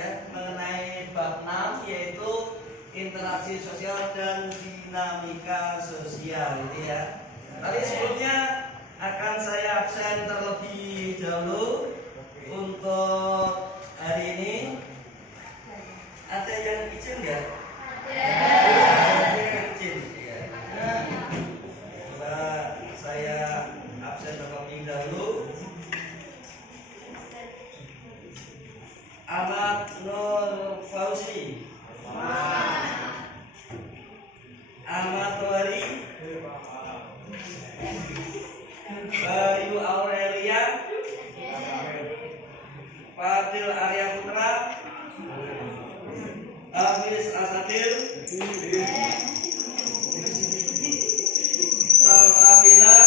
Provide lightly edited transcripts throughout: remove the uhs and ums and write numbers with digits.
ya mengenai bab 6 yaitu interaksi sosial dan dinamika sosial itu ya. Tadi sebelumnya akan saya absen terlebih dahulu untuk hari ini. Ada yang izin nggak? Ada yang izin. Ya. Coba saya absen terlebih dahulu. Ahmad Nur Fauzi, Ahmad Tohari, Bayu Aurelia, Fadil Arya Putra, Hafiz Asadil, Salsabila,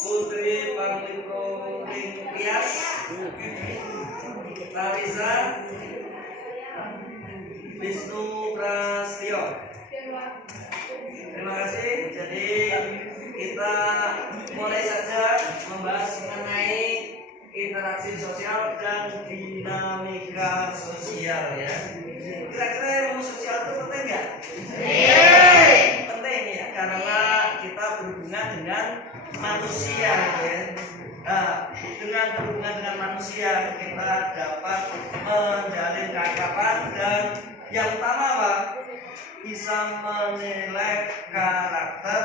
Putri Pangliko Ringkias, Tarisa, Wisnu Prastio. Terima kasih. Jadi kita mulai saja membahas mengenai interaksi sosial dan dinamika sosial ya. Kira-kira ilmu sosial itu penting nggak? Penting ya, karena kita berhubungan dengan manusia ya. Nah, dengan berhubungan dengan manusia kita dapat menjalin keakraban dan yang utama apa? Bisa menilai karakter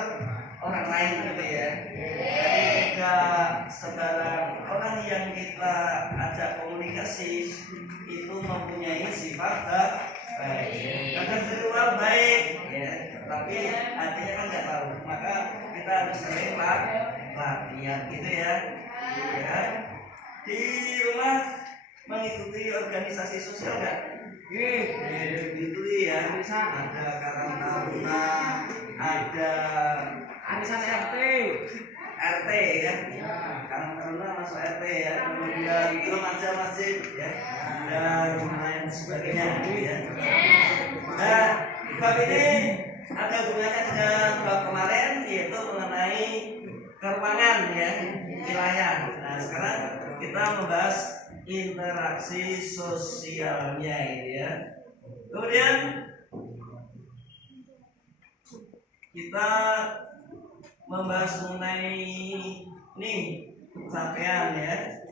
orang lain gitu ya. Jadi tidak sembarang orang yang kita ajak komunikasi itu mempunyai sifat baik. Kadang virtual baik ya, tapi artinya kan nggak tahu. Maka kita harus sering latihan gitu ya. Ya. Di rumah mengikuti organisasi sosial nggak? Gitu ya. Ada Karang Taruna, ada arisan RT ya. Karang Taruna masuk RT ya. Kemudian remaja masjid ya. Dan lain sebagainya ya. Nah, bab ini ada hubungannya dengan bab kemarin yaitu mengenai keruangan ya, wilayah. Nah, sekarang kita membahas interaksi sosialnya ini ya. Kemudian kita membahas mengenai nih sampean ya.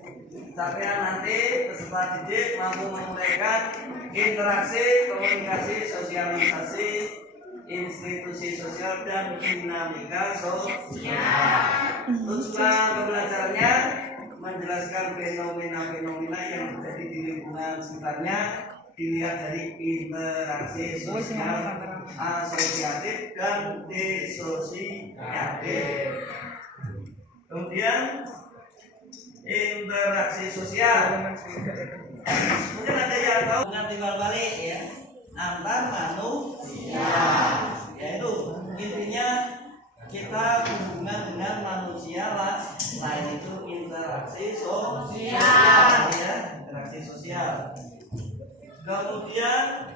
Sampean nanti peserta didik mampu menguraikan interaksi, komunikasi, sosialisasi, institusi sosial dan dinamika sosial. Tujuan pembelajarannya menjelaskan fenomena-fenomena yang terjadi di lingkungan sekitarnya dilihat dari interaksi sosial, asosiatif dan disosiatif. Kemudian interaksi sosial. Mungkin ada yang tahu dengan timbal balik ya antar manusia. Yaitu intinya kita berhubungan dengan manusia lain itu interaksi sosial ya, interaksi sosial. Kemudian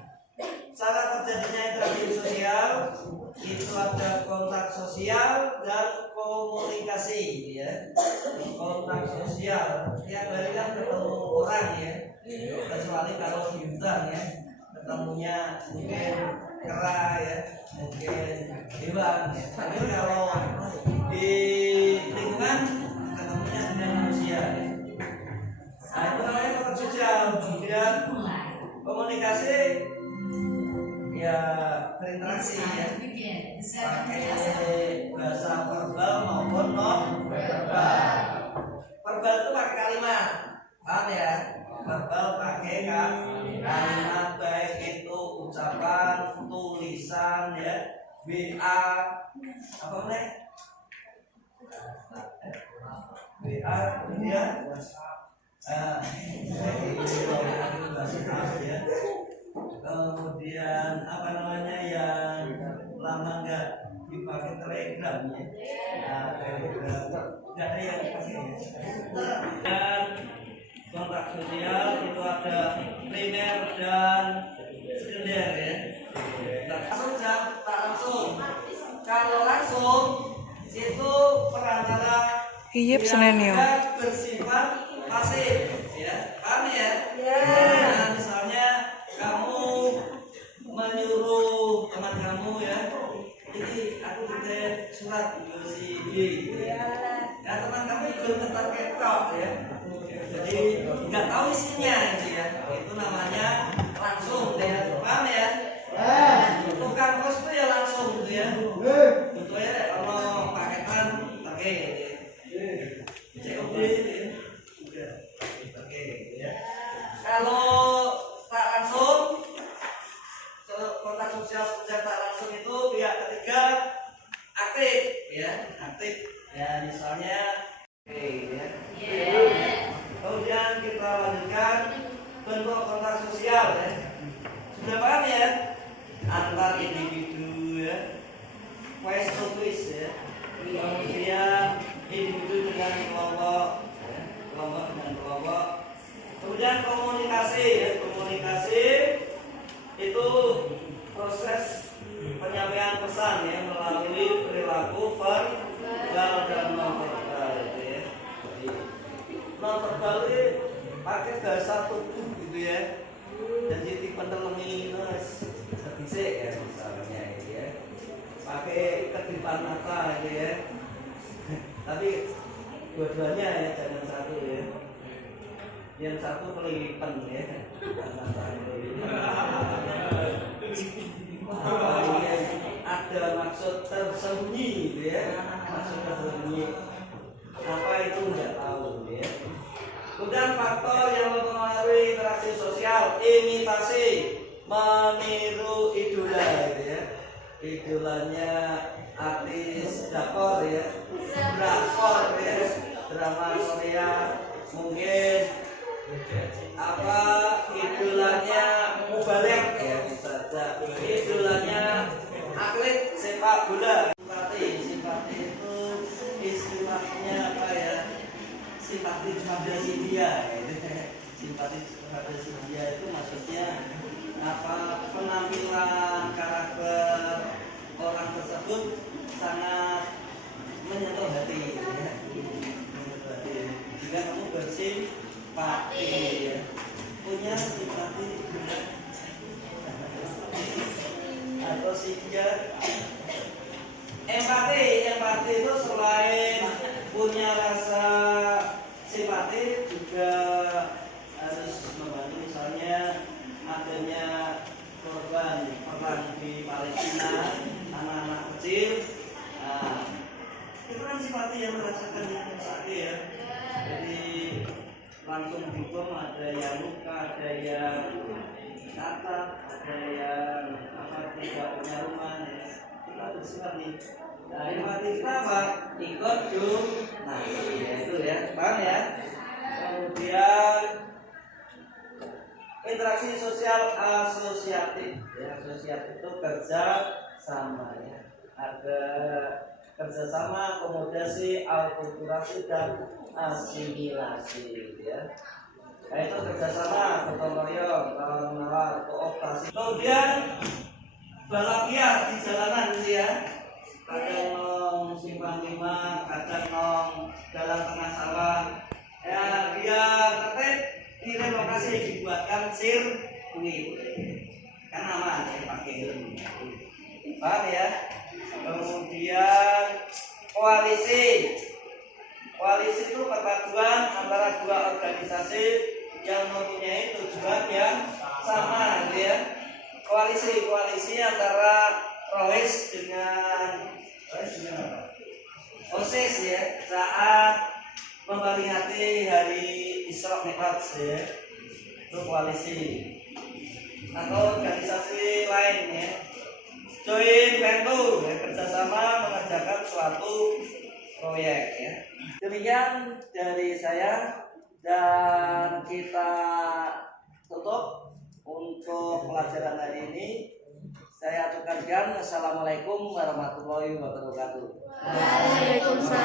cara terjadinya interaksi sosial itu ada kontak sosial dan komunikasi ya. Kontak sosial tiap hari kan ketemu orang ya, kecuali kalau di hutan ya ketemunya mungkin kera ya, mungkin hewan ya. Tapi kalau di lingkungan ketemunya dengan manusia ya. Nah itu namanya kontak sosial. Kemudian komunikasi ya berinteraksi ya, pakai bahasa verbal maupun non verbal. Verbal itu pakai kalimat, paham ya? Verbal pakai kalimat, baik itu ucapan, tulisan ya, WA, apa nih? WA, kemudian ya. Kemudian apa namanya yang lama nggak dipakai Telegram ya. Nah, Telegram nggak ada yang dipakai ya. Dan kontak sosial itu ada primer dan sekunder ya. Tak langsung. Kalau langsung itu perantara Iya, pesenen yo. Bersifat pasif, ya, paham ya? Nah, misalnya kamu menyuruh teman kamu ya, ini aku titip surat ke si B, gitu ya. Ya teman kamu belum tetap ketok ya, jadi nggak tahu isinya gitu ya. Itu namanya langsung ya, paham ya? Tukang pos itu ya langsung gitu ya. Contohnya kalau paketan pakai gitu ya. COD gitu ya. Udah pakai gitu ya. Kalau tak langsung kontak sosial tak langsung itu pihak ketiga aktif ya, aktif ya, misalnya oke ya. Kemudian kita lanjutkan bentuk kontak sosial ya. Sudah paham ya? Antar individu ya, face to face ya, kemudian individu dengan kelompok ya, kelompok dengan kelompok, kemudian komunikasi ya, komunikasi itu proses penyampaian pesan ya melalui perilaku verbal dan non verbal ya. Non verbal itu pakai bahasa tubuh gitu ya, dan titik pendelemi setisik ya misalnya gitu ya, pakai kedipan mata gitu ya. Tapi dua-duanya ya, jangan satu ya, yang satu kelipan ya, mata ada maksud tersembunyi gitu ya, maksud tersembunyi apa itu nggak tahu ya. Kemudian faktor yang mempengaruhi interaksi sosial, imitasi, meniru idola gitu ya. Idolanya artis drakor ya, drakor ya, drama Korea, mungkin apa idolanya Mubalek ya, misalnya idolanya atlet sepak bola. Simpati itu istilahnya apa ya, simpati pada si dia gitu. Simpati pada si dia itu maksudnya apa, penampilan karakter orang tersebut sangat menyentuh hati ya. Menyentuh hati. Jika kamu bersimpati ya, punya simpati dengan atau dia empati itu selain punya rasa simpati juga harus membantu, misalnya adanya korban perang di Palestina, anak-anak kecil. Nah, itu kan simpati yang merasakan yang sakit ya. Jadi langsung dihukum, ada yang luka, ada yang catat, ada yang tidak punya rumah ya. Kita bersimpati. Nah, empati kita apa? Ikut nah ya itu ya, paham ya. Kemudian interaksi sosial asosiatif ya, asosiatif itu kerja sama ya, ada kerjasama, akomodasi, akulturasi dan asimilasi ya. Nah, itu kerjasama, gotong royong, kawan menawar, kooperasi. Kemudian balap liar di jalanan gitu ya, kadang nong simpang 5, kadang nong dalam tengah sawah ya, biar tertib di relokasi dibuatkan sirkuit kan aman ya, pakai helm, paham ya. Kemudian koalisi itu perpaduan antara dua organisasi yang mempunyai tujuan yang sama gitu ya. Koalisi antara Rohis dengan OSIS ya, saat memperingati hari Isra Mi'raj ya, itu koalisi. Atau organisasi lain ya, joint venture ya, kerjasama mengerjakan suatu proyek ya. Demikian dari saya, dan kita tutup untuk pelajaran hari ini. Saya aturkan, assalamualaikum warahmatullahi wabarakatuh. Waalaikumsalam.